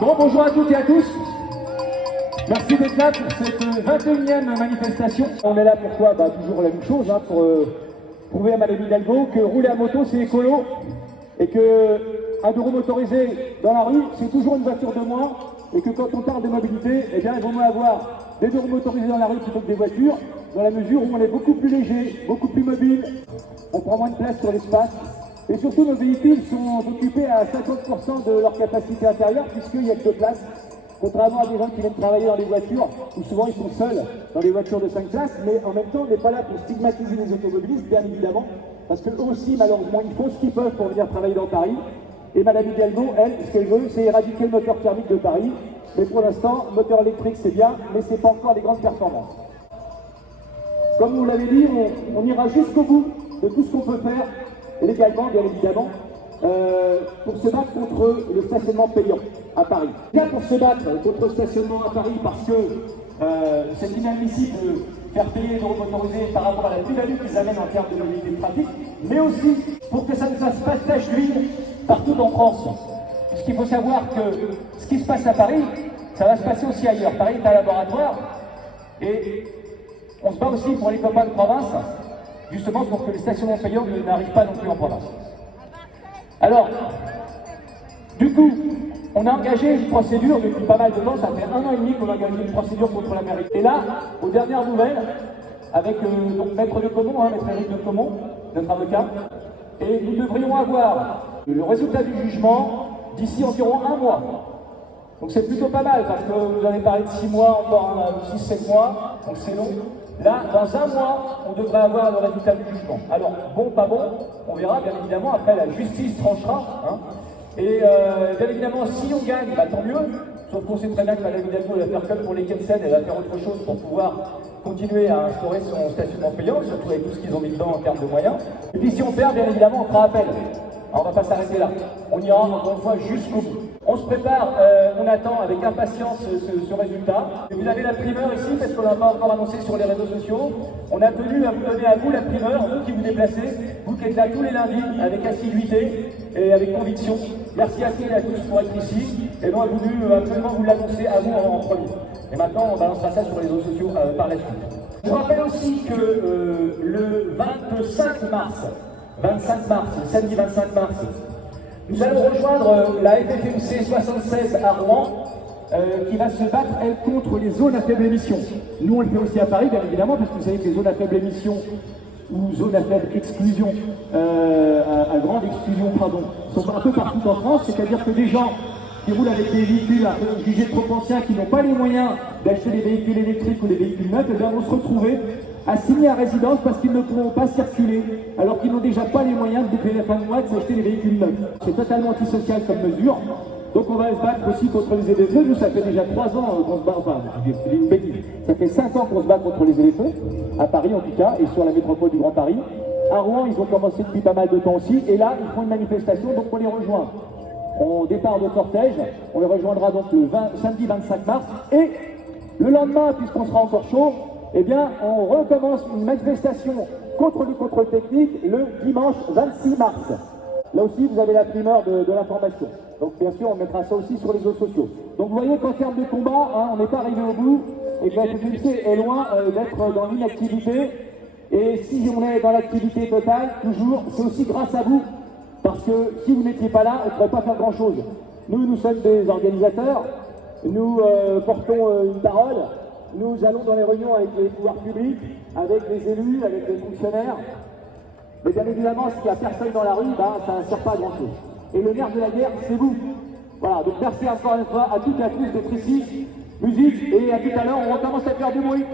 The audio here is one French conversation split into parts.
Bon, bonjour à toutes et à tous. Merci d'être là pour cette 21e manifestation. On est là pour quoi? Toujours la même chose, pour prouver à Madame Hidalgo que rouler à moto c'est écolo et que un deux roues motorisé dans la rue c'est toujours une voiture de moins et que quand on parle de mobilité, eh bien il vaut mieux avoir des deux roues motorisés dans la rue plutôt que des voitures, dans la mesure où on est beaucoup plus léger, beaucoup plus mobile, on prend moins de place sur l'espace. Et surtout, nos véhicules sont occupés à 50% de leur capacité intérieure, puisqu'il n'y a que deux places. Contrairement à des gens qui viennent travailler dans les voitures, où souvent ils sont seuls dans les voitures de 5 places, mais en même temps, on n'est pas là pour stigmatiser les automobilistes, bien évidemment, parce qu'eux aussi, malheureusement, ils font ce qu'ils peuvent pour venir travailler dans Paris. Et Madame Hidalgo, elle, ce qu'elle veut, c'est éradiquer le moteur thermique de Paris. Mais pour l'instant, moteur électrique, c'est bien, mais c'est pas encore des grandes performances. Comme vous l'avez dit, on ira jusqu'au bout de tout ce qu'on peut faire, légalement, bien évidemment, pour se battre contre le stationnement payant à Paris. Bien pour se battre contre le stationnement à Paris parce que c'est inadmissible de faire payer les roues motorisés par rapport à la plus-value qu'ils amènent en termes de mobilité de trafic, mais aussi pour que ça ne fasse pas tache d'huile partout en France. Puisqu'il faut savoir que ce qui se passe à Paris, ça va se passer aussi ailleurs. Paris est un laboratoire et on se bat aussi pour les copains de province, justement pour que les stationnements payants n'arrivent pas non plus en province. Alors, du coup, on a engagé une procédure depuis pas mal de temps, ça fait 1 an et demi qu'on a engagé une procédure contre la mairie. Et là, aux dernières nouvelles, avec donc Maître de Comont, Maître Éric de Comont, notre avocat, et nous devrions avoir le résultat du jugement d'ici environ 1 mois. Donc c'est plutôt pas mal, parce que vous avez parlé de 6 mois, encore 6-7 mois, donc c'est long. Là, dans 1 mois, on devrait avoir le résultat du jugement. Alors, bon, pas bon, on verra, bien évidemment, après la justice tranchera. Et bien évidemment, si on gagne, tant mieux. Sauf qu'on sait très bien que Madame Hidalgo va faire comme pour les Kelsen, elle va faire autre chose pour pouvoir continuer à instaurer son stationnement payant, surtout avec tout ce qu'ils ont mis dedans en termes de moyens. Et puis si on perd, bien évidemment, on fera appel. Alors, on ne va pas s'arrêter là. On ira encore une fois jusqu'au bout. On se prépare, on attend avec impatience ce résultat. Et vous avez la primeur ici, parce qu'on n'a pas encore annoncé sur les réseaux sociaux. On a tenu à vous donner à vous la primeur, vous qui vous déplacez, vous qui êtes là tous les lundis avec assiduité et avec conviction. Merci à tous et à tous pour être ici. Et nous, on a voulu absolument vous l'annoncer à vous en premier. Et maintenant, on balancera ça sur les réseaux sociaux par la suite. Je vous rappelle aussi que le 25 mars, le samedi 25 mars, nous allons rejoindre la FFMC 76 à Rouen, qui va se battre, elle, contre les zones à faible émission. Nous, on le fait aussi à Paris, bien évidemment, parce que vous savez que les zones à faible émission, ou zones à faible exclusion, à grande exclusion, pardon, sont un peu partout en France, c'est-à-dire que des gens qui roulent avec des véhicules un peu jugés trop anciens, qui n'ont pas les moyens d'acheter des véhicules électriques ou des véhicules neufs, eh bien, vont se retrouver assignés à résidence parce qu'ils ne pourront pas circuler, alors qu'ils n'ont déjà pas les moyens de payer la fin de mois de s'acheter des véhicules neufs. C'est totalement antisocial comme mesure. Donc on va se battre aussi contre les ZFE. Nous, ça fait déjà 3 ans qu'on se bat, enfin, j'ai une bêtise. Ça fait 5 ans qu'on se bat contre les ZFE, à Paris en tout cas, et sur la métropole du Grand Paris. À Rouen, ils ont commencé depuis pas mal de temps aussi, et là, ils font une manifestation, donc on les rejoint. On départ de cortège, on les rejoindra donc le samedi 25 mars, et le lendemain, puisqu'on sera encore chaud, eh bien, on recommence une manifestation contre le contrôle technique le dimanche 26 mars. Là aussi, vous avez la primeur de l'information. Donc, bien sûr, on mettra ça aussi sur les réseaux sociaux. Donc, vous voyez qu'en termes de combat, on n'est pas arrivé au bout et que la FFMC est loin d'être dans l'inactivité. Et si on est dans l'activité totale, toujours, c'est aussi grâce à vous. Parce que si vous n'étiez pas là, on ne pourrait pas faire grand-chose. Nous sommes des organisateurs. Nous portons une parole. Nous allons dans les réunions avec les pouvoirs publics, avec les élus, avec les fonctionnaires. Mais bien évidemment, s'il n'y a personne dans la rue, ça ne sert pas à grand-chose. Et le nerf de la guerre, c'est vous. Voilà, donc merci encore une fois à toutes et à tous d'être ici. Musique, et à tout à l'heure, on recommence à faire du bruit.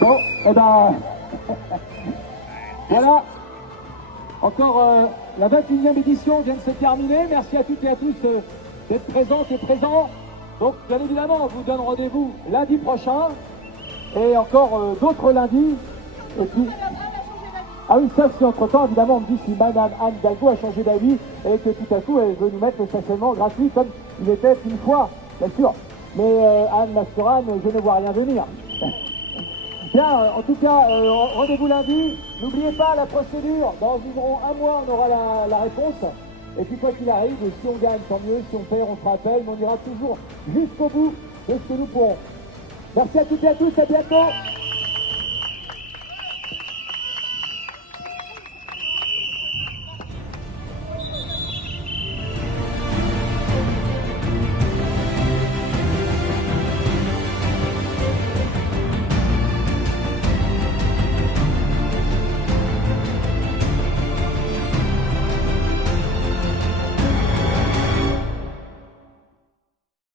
Bon, eh ben, voilà. Encore la 21e édition vient de se terminer. Merci à toutes et à tous d'être présentes et présents. Donc, bien évidemment, on vous donne rendez-vous lundi prochain et encore d'autres lundis. Et puis... Ah oui, ça, si entre-temps, évidemment, on me dit si Madame Anne Hidalgo a changé d'avis et que tout à coup, elle veut nous mettre le stationnement gratuit comme il était une fois, bien sûr. Mais Anne Masturane, je ne vois rien venir. Bien, en tout cas, rendez-vous lundi. N'oubliez pas la procédure. Dans environ un mois, on aura la réponse. Et puis, quoi qu'il arrive, si on gagne, tant mieux. Si on perd, on fera appel. Mais on ira toujours jusqu'au bout de ce que nous pourrons. Merci à toutes et à tous. À bientôt.